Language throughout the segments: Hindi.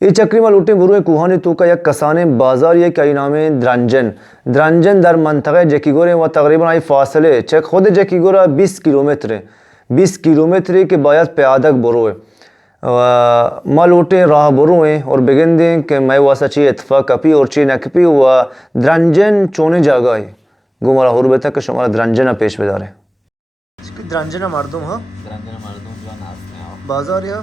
ये चक्री में लूटे बुरुए कुहानी तो का एक कसाने बाजार ये कई नामे द्रंजन दर मंतक़े जकीगोरे व तकरीबन आई फासले चेक खुद जकीगोरा 20 किलोमीटर है 20 किलोमीटर के बाद प्यादक बुरुए माँ लूटे राह बुरुए और बिगिन दें कि मैं वासा ची इत्फाक कपी और ची नकपी व द्रंजन चोने जगह है गुमारा हुर बेता कि शुमारा द्रंजन पेश बेदारे द्रंजन मर्दम हाँ बाजार या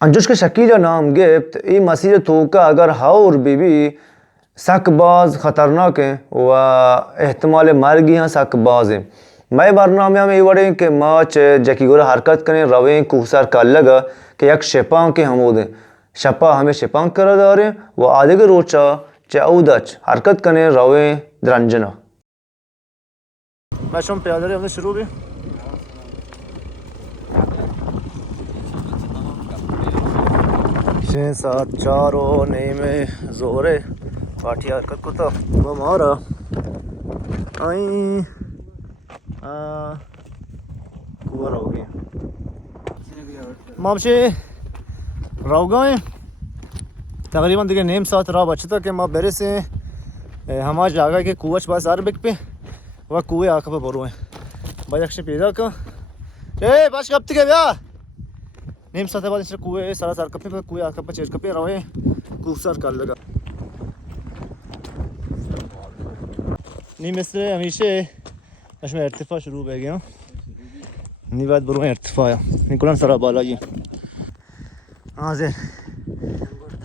अंजुश के शकील नाम गिफ्ट ये मसीह तोका अगर हाउर बीबी सकबाज ख़तरनाक है व एहतमाल मर्गी हैं सकबाज है मैं बरनामे में ये वड़े कि माच जकी गोरा हरकत करें रवें कुसर का लगा कि एक शिपां के हमोदे शपा हमें शिपां कर दारे व आधे के रोचा चाउदच हरकत करें रवें द्रंजना मैं शुम प्यादरे हमने शुरू भी 6-7-4 में जोरे पाठी हरकत को तो वो मारा आई कुवर हो गए मामशे रावगाएं तकरीबन देखिए नेम साथ रहा बचता कि माँ बेरे से हमारे जागा के कुछ बस अरबिक पे वह कुएं आँख पे बोरो हैं भाई अक्षय पैदा का बस कब तक है भैया नेम साथ बाद इससे कुएं सारा सार कपे पे कुएं आँख पे चेज कपे रहे कुसर कर लगा नीम इससे हमेशा इसमें इर्तिफा शुरू हो गया नी बात बोरो इर्तिफा है निकुलन सारा बाला ये हाँ से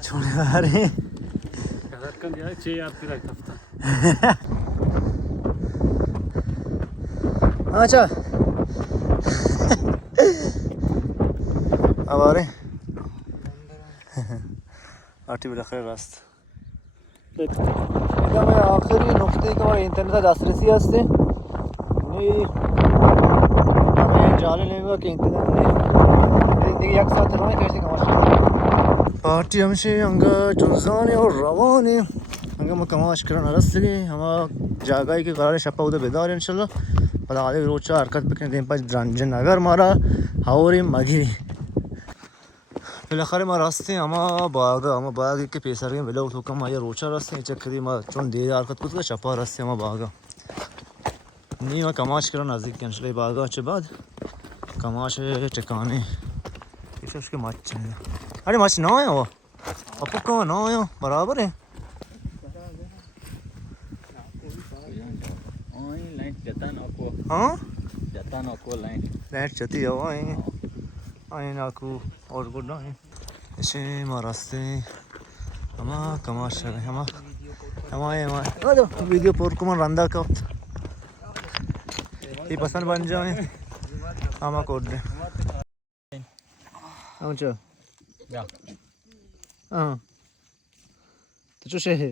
छोड़े आ रहे kan ya şey yaptı hafta. अच्छा अब आ रहे आटी बिलखर रास्त एकदम आखिरी नुक्ते का इंटरनेट दस्तरसी असते नहीं हमें जाने लेगा कि इंटरनेट ने जिंदगी एक साथ रहने कैसे कमाश पार्टी हमसे अंगा जुजाने और रवाने अंगा में कमाश करना रस्ते हम जागा के करारे शपा उधर बेदार इंशाल्लाह पता आधे रोचा हरकत पे दिन पाँच द्रंजन अगर मारा हावरी मगी बिलखर मार रास्ते हम बाग के पैसा के बिलो तो कम आया रोचा रास्ते चक्करी मार चुन दे हरकत कुछ का शपा रास्ते हम बागा नहीं मैं कमाश करना नज़दीक के इंशाल्लाह बागा के बाद कमाश ठिकाने पीछे उसके मच अरे मच ना है वो अपू कहाँ ना है बराबर है हाँ लाइट चती है वो आए नाकू और गुड ना है ऐसे महारास्ते हम कमाश हम हमारे वीडियो पोर को रंदा का ये पसंद बन जाए हम कोड दे अच्छा हाँ तो चुशे है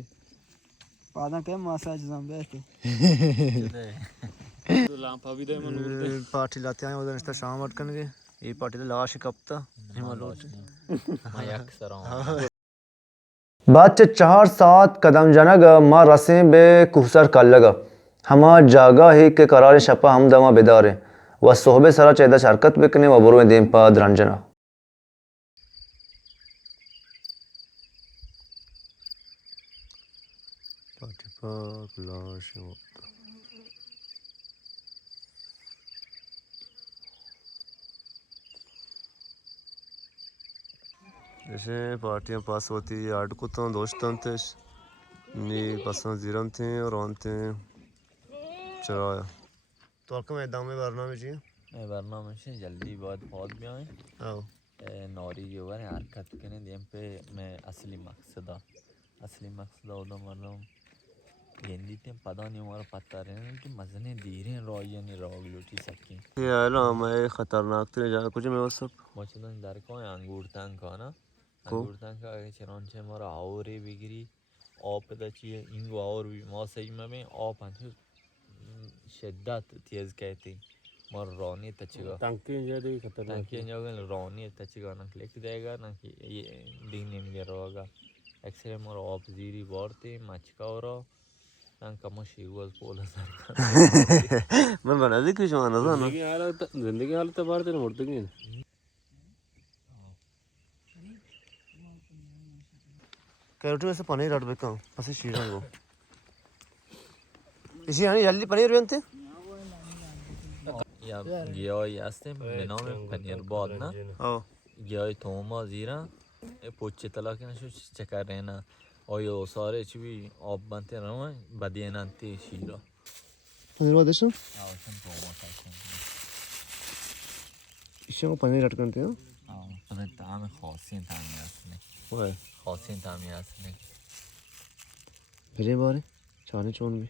पादा के मसाज ज़म्बे लांपा भी दे मनूर पार्टी लाते हैं उधर इस्ता शाम अटकन के ये पार्टी तो लाश कपता हिमालय बाद 4-7 कदम जनग माँ रसें बे कुसर कर लगा हमा जागा ही के करार शपा हम दमा बेदारे व सोहबे सरा चैदा शरकत बिकने व बुरो देम पा द्रंजना Fatiha Kulash. जैसे पार्टियां पास होती है आठ को तो दोस्तों थे नी पसंद जीरम थे और ऑन थे चराया तो आपका मैदान में वरना में जी मैं वरना मुझे जल्दी बहुत भी आए आओ नौरी जो है हरकत करने दें पे मैं असली मकसद होता मतलब गेंदी ते पता नहीं हमारा पता रहे कि मजने धीरे रॉय नहीं रॉग लूटी सकी ये ना मैं खतरनाक थे जा कुछ में वो सब मुझे डर को अंगूर तंग का ना को अंगूर तंग का चिरौन से हमारा और बिगड़ी ऑप दचिए इंगो और भी मौसम में ऑप अंशु शिद्दत तेज कहती मर रोनी तचगा टांकी जरी खतरनाक ताकि जगह रोनी तचगा ना क्लिक देगा ना कि ये दिन निम्गे रोगा एक्सरे मर ऑप जीरी बोरते मचका और कमो शिवल पोला सर मैं बना दी कुछ माना था ना जिंदगी हालत बार तेरे मुर्दे की कैरोटी में से पनीर हट बेका ऐसे शीरा को इसी यानी जल्दी पनीर बनते या गया यास्ते बिना में पनीर बहुत ना आओ गया थोमा जीरा ये पोचे तला के ना शो चेकर रहना और यो सारे चीज़ ऑफ बनते रहो बदिये ना ते शीरा पनीर वाले शो आओ तुम थोमा खाते इसी को पनीर हट करते हैं आओ पता ताम खासियत तामी आसने वो है खासियत तामी आसने फिर बारे चाने चोन भी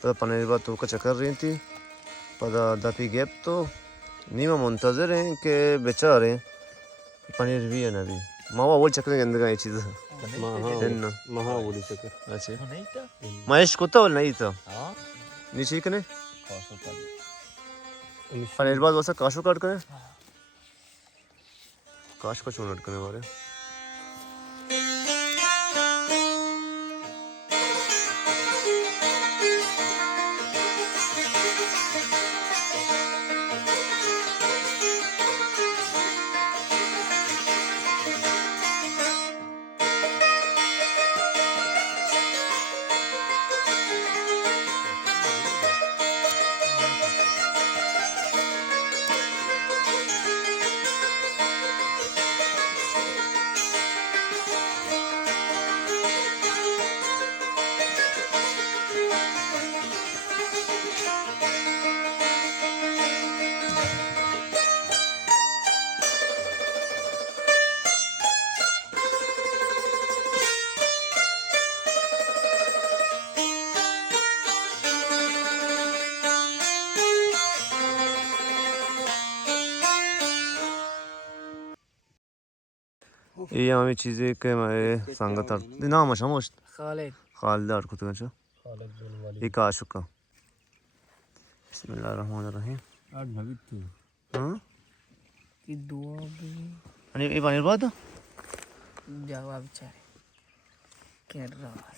पदा पनीर बात तो का चक्कर रही थी पदा दफी गैप तो नीमा मुंतजर हैं कि बेचारे पनीर भी है ना भी मावा अव्वल चक्कर के अंदर का ये चीज़ है ना महा बोली चक्कर अच्छा नहीं था महेश को तो नहीं था हाँ नीचे कने खासो कर पनीर बात वैसा काशो काट करे काश को चून करने वाले ये हमें चीज़ें के मैं संगत नाम है शामोश खालिद खालिद आर कुछ अच्छा खालिद बिन वलीद ये काशुका बिस्मिल्लाहिर्रहमानिर्रहीम आठ नबी तू हाँ की दुआ भी आणि ये पनीर बात जवाब चाहे कर रहा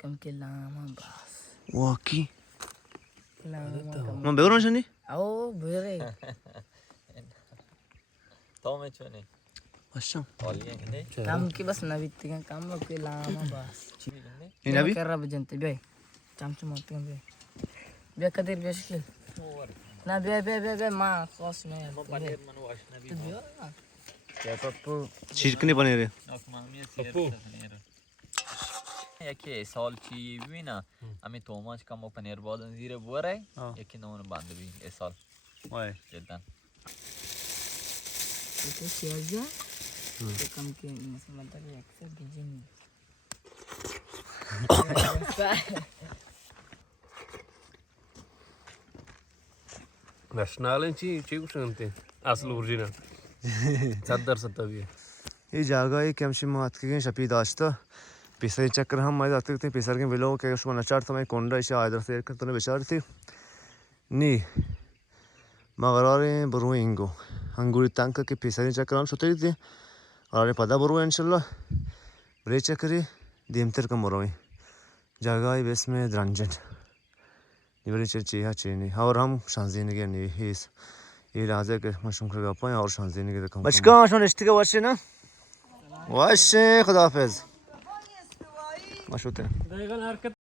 कम के लामा बास वाकी लामा मैं बेवरों शनी आओ बेरे तो मैं चुने अच्छा ऑलियां किने काम की बस नवित के काम के लामा बास ये नबी कर रहा बजनते बे चमच मत बे बे कदर बे शिल ना बे बे बे बे मां खास में पनीर मनु वाशना भी क्या पप्पू चिकनी पनीर है नक मामिया शेर पनीर याके साल ची भी ना हमें तोमाच कम पनीर बहुत जीरे बोर है याके नोन बांध भी ए साल वाह जल्दा itu siaga itu kam ke sementara ya saya bijin Nationalen ची कुछ नंते असल ओरिजिनल 70 ये जागा है कि हमशी मात के शपी दाश्ता पिसर चक्कर हम मैं जाते थे पिसर के बिलो के उसमें नचार तो मैं कोंडा इसे आदर से कर तो ने बेचार थी नी मगरारे बरुएंगो अंगूरी तंक के पिसर चक्कर हम सोते थे और पता बरुए इंशाल्लाह ब्रे चक्करी दीमतर का मरोई जागा है बेस में द्रंजन ये बड़ी चीज़ है चीनी और हम शांतिने के नहीं हिस ये राजा के मशहूर का पाए और शांतिने के देखो बचका मशहूर रिश्ते के वाशे ना वाशे खुदाफिज मशहूर है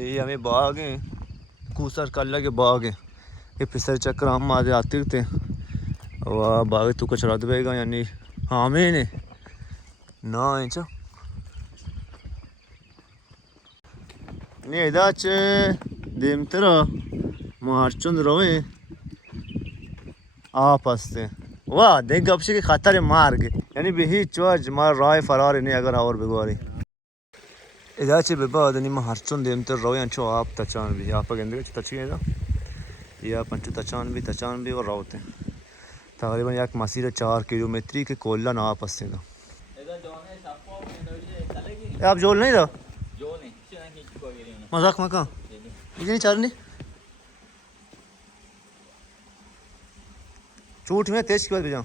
ये हमें बाग है कूसर कल्ला के बाग है ये फिसर चक्कर हम आज आते थे वाह बाग तू कचरा देगा यानी हाँ मैंने ना इंचा नहीं इधर देम तेरा मार्चुंद रोए आप हंसते वाह देख गपशे के खातर है मार के यानी बेही चोज मार राय फरार नहीं अगर और बिगवारी इधर से बेबा दनी में हर्चुन देम तेर रोए अंचो आप तचान भी आप अगेंदे तचिए इधर ये आप अंचो तचान भी और रोते तकरीबन एक मसीर 4 किलोमीटर के कोल्ला ना आप हंसते आप जोल नहीं था मजाक मका इतनी चारनी झूठ में तेज की बात भेजा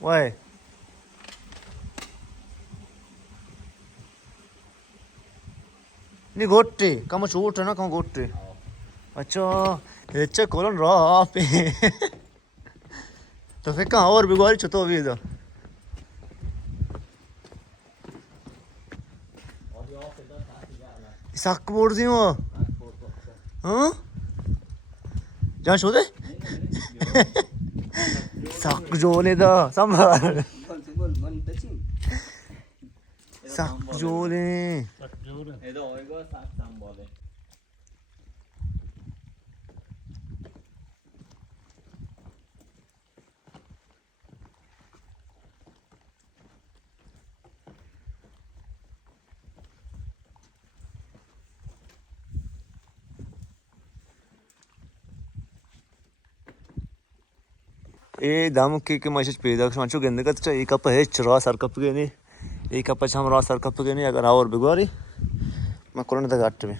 वाह नहीं गोटे कम झूठ है ना कम गोटे अच्छा अच्छा कॉलन रहा आप तो फिर कहाँ और बिगवारी चुतो अभी इधर सक बोल दी वो हाँ जहाँ शो दे सक जो ले दा संभाल सक जो ले ए दाम के मैसेज पैदा सांचो गेंदे का तो एक कप है चरा सर कप के नहीं एक कप हम रा सर कप के नहीं अगर और बिगवारी मैं कोरोना तक घाट में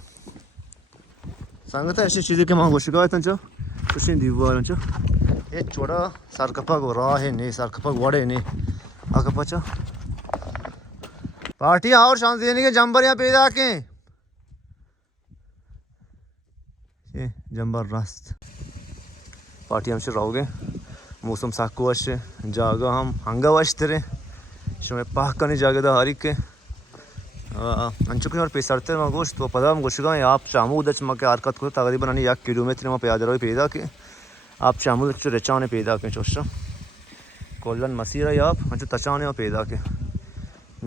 सांगता ऐसी चीज़ें के मां गोशिका है तंचो कुछ नहीं दीवार तंचो ये छोड़ा सर कपा को रा है नहीं सर कपा वड़े नहीं आका पचा पार्टी और शांत देने के जंबर यहाँ पैदा के ये जंबर रास्त पार्टी हमसे रहोगे मौसम साको वशे जागा हम हंगा वश तेरे शुमे पाक करने जागे दा हरी के अंचुकने और पेसरते में गोश्त तो पदा हम गोश्त का आप चामू उधर चमके हरकत को तकरीबन नहीं 1 किलोमीटर में प्याज रहे पैदा के आप चामू जो रेचाने पैदा के चोशा कोल्लन मसीरा या आप अंचु तचाने और पैदा के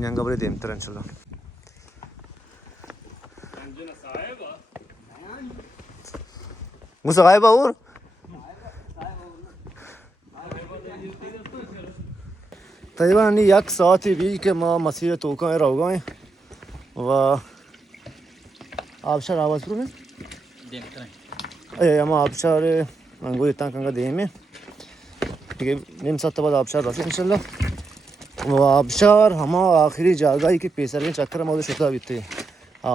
यंगा बड़े देमतर इंशाल्लाह मुझसे गायब और तकरीबन नहीं 1 साथ ही भी के माँ मसीह तो का है रहोगा है वाह आबशार आवाज़ में अरे हम आबशार अंगूर इतना कंगा दे में ठीक है निम साथ बाद आबशार रखे इंशाल्लाह वो आबशार हम आखिरी जगह की पेसर में चक्कर में उधर शुक्ला बीते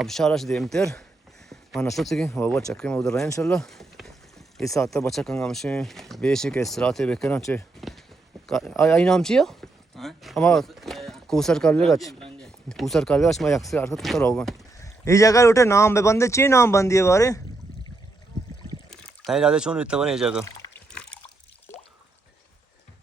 आबशार आज देम तेर मैं नशो थी वो चक्कर में उधर रहे इंशाल्लाह इस साथ बच्चा कंगा हमसे बेसिक इस रात बेकना चे आई नाम चाहिए हम कूसर कर लेगा कूसर कर लेगा मैं अक्सर आकर तो रहूँगा ये जगह उठे नाम पे बंदे ची नाम बंदी है बारे ताई ज़्यादा चुन इतना बने जगह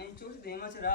नहीं चोट देमा चरा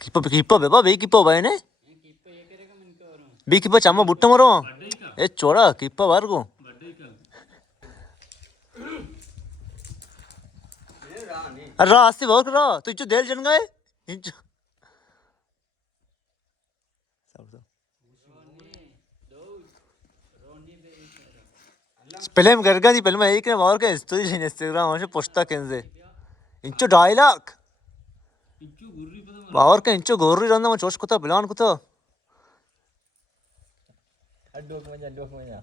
किप्पा बेबा बे किप्पा भाई ने बे किप्पा चामा बुट्टा मरो ए चोड़ा किप्पा बार को अरे रास्ते बहुत रहा तू इच्चो देल जन गए इंचो पहले हम घर का नहीं पहले मैं एक ने और के स्टोरी इंस्टाग्राम से पोस्टा कैसे इंचो डायलॉग बावर के इंचो गोरी रंदा मैं चोश कुता बिलान कुता Duk meja.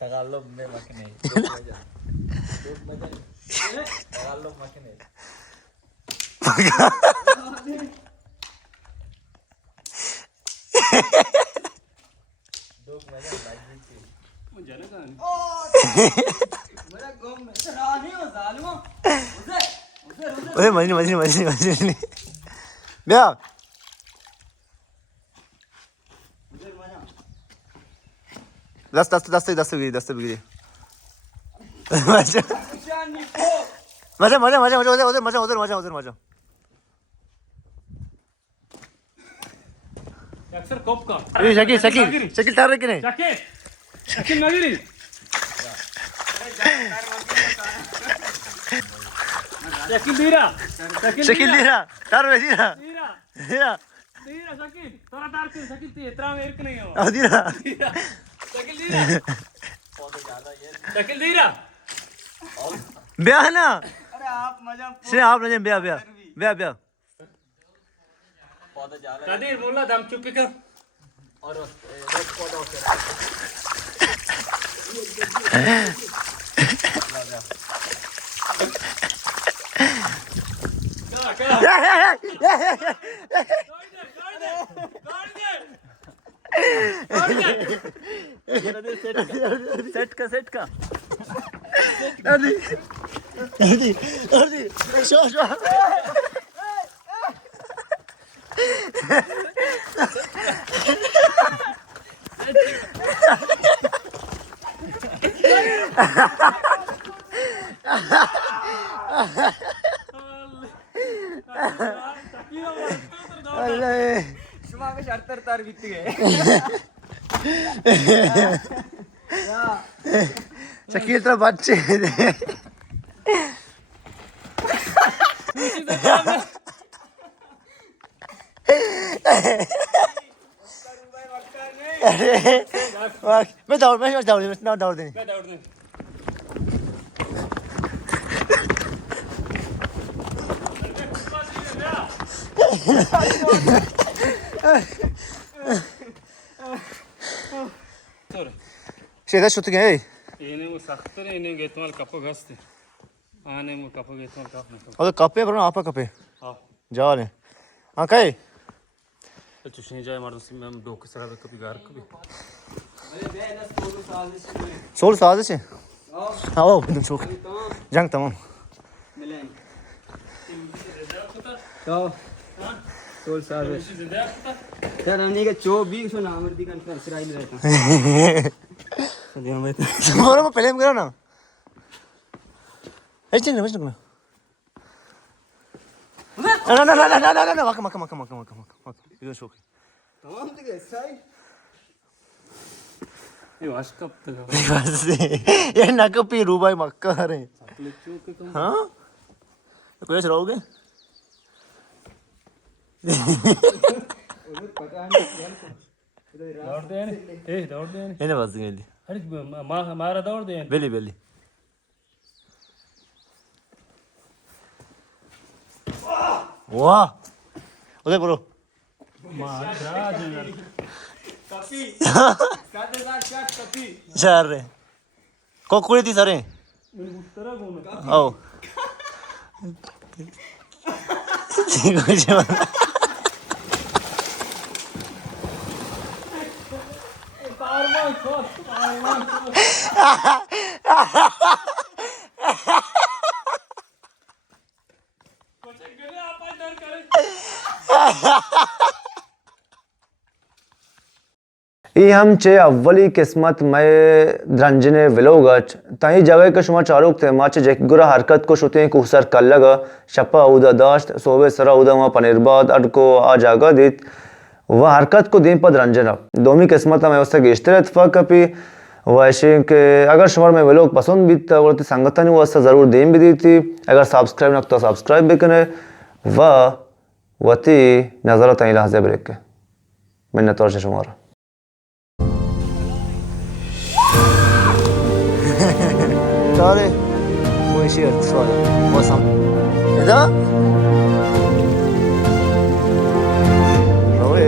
Tagalog में makne. Duk meja. Tagalog makne. Duk meja lagi sih. मुझे ना मेरा गम में चरा नहीं हो जालुआ उधर ओए मजनी बया दस बिगड़ी मजा उधर अक्सर कप का शकील तार रखे नहीं शकील नगरी शकील दीरा तार में दीरा शकील तोरा तार के शकील ते इतना मेरे को नहीं हो दीरा शकील दीरा बया ना अरे आप मजा आप बया Kadir bola dam चुप कर और सेट का अर्दी शो शुमा में 78 तार बीत गए शकील तो बच्चे मैं दौड़ देनी शेदा शुद्ध गए इन्हें वो सख्त है इन्हें गेतवाल कपो घसते आने वो कपो गेतवाल काप ना और कपे पर आपा कपे हाँ जा रहे हाँ कहे तो चुशनी जाए मारो सी मैं डोक सरा कभी गार कभी अरे बे ना 16 साल से 16 साल से हाँ वो तुम शोक जंग तमाम मिले तो 16 साल यार हमने के 24 नामर्दी कॉन्फ्रेंस राइल रहता सदियों में तुम्हारा मैं पहले में करा ना ऐसे नहीं बस ना ना मक इधर शोक तमाम जगह साइड ये वाश कब तक बस ये नकपी रूबाई मक्का रहे हाँ कोई रहोगे दौड़ दे ए दौड़ दे इन्हें बस गई अरे मारा दौड़ दे बेली वाह उधर बोलो महाराज कपी 7000 शॉट कपी चार रे कोकुड़ी थी सारे आओ ई आमचे अव्वली किस्मत में द्रंजने विलोगच ताई जगह के शुमा चालूक थे माचे जेकुरा हरकत को शुते को सर कल्लगा शपा उदा दाश्त सोवे सरा उदा वहाँ पनिर्बाद अडको आ जागा दित वह हरकत को दें पर द्रंजना दोमी किस्मत में उससे गेश्तर इत्फाक कपी वैसे के अगर शुमार में विलोग पसंद भी था वो संगतन वो उससे ज़रूर दें भी दी थी अगर सब्सक्राइब ना तो सब्सक्राइब भी करें वह वती नज़र ताई लहज़े ब्रेक के मैंने तौर से शुमार Tare, bu işi yırtı sonra. Basam. Neden? Roy.